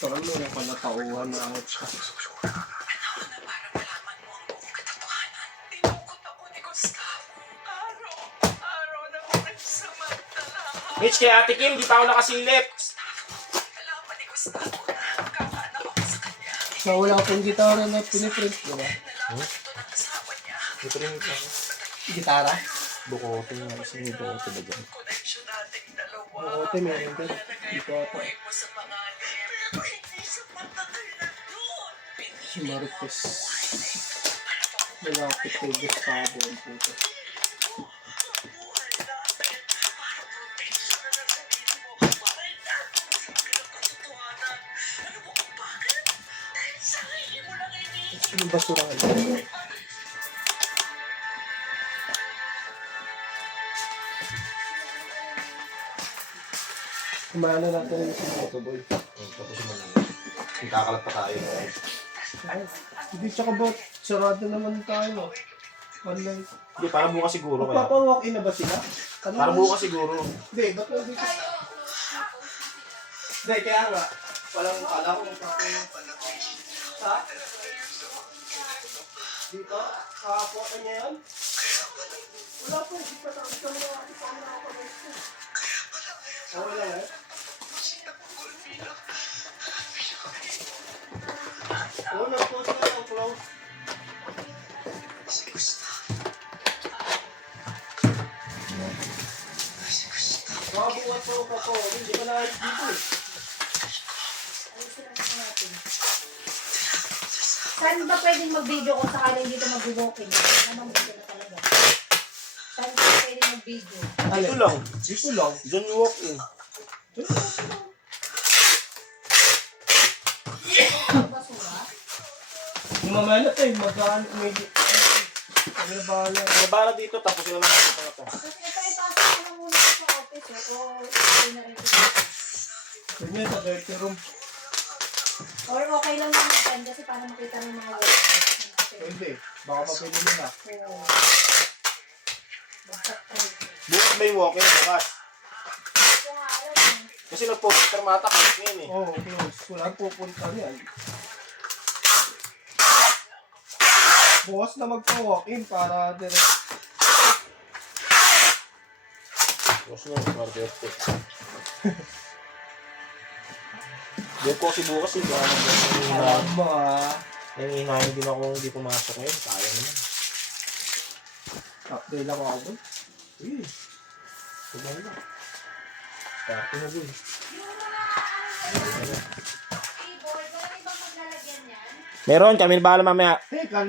Parang meron ka na tauhan na ako. Mitch, kay Ate Kim, di pa ako nakasilip. So, wala akong gitara na piniprint, di ba? Piprint ako. Gitara? Bukote nga. Isa yung bukote ba dyan? Bukote, meron din. Dito ako. Si Marcos. Malapit kay Gustavo ang puto. Yung basurahan. Kumana natin yung si Motoboy. Tapos yung mga. Kakalat pa tayo. Ay, hindi tsaka ba, sarado naman tayo. Online. Hindi, parang bukas siguro kaya. Magpapawalk-in na ba sila? Ano Parang bukas siguro. Hindi, ba't hindi ka? Hindi, kaya nga. Walang alam kung magpapawalk. Ha? Dito? Kakapotan niya yan? Wala po, hindi pa tapos ka mga kasama na ako pa ito. Wala eh. Oo, nag-post na ako, close. Makabukas pa ako, hindi pa na dito eh. Saan ba pwedeng mag-video kung sakaling dito mag-walking? Namang dito na talaga. Saan ba pwedeng mag-video? Dito lang. Dito lang. Diyan yung walk-in. Basura? Yung mamaya na tayo, mag-ano, may... Ano ba na? Nabara dito, tapos sila lang ang mga to. Kasi ito ay pasok ko na muna sa office o okay na rin ito. Ganyan, sa dirty room. Or okay lang naman yan kasi para makita ng mga workers. Pwede. Baka mapili nila. Oo. Basta trade. Bukas ba yung walk-in? Bukas. Ito nga alam eh. Kasi nagpo-poster mata kasi ngayon eh. Oo, close. Wala pupunta yan. Bukas na magpa-walk-in para direct. Bukas na, para direct. Diyan ko kasi bukas eh. Alam mo ah. Nangyayari din ako hindi pumasok ngayon. Kaya naman. Update lang ako doon. Eh. Sabay na. Start na doon. Keyboard, wala ibang maglalagyan yan? Meron, kami bahala mamaya. Hey, kalma.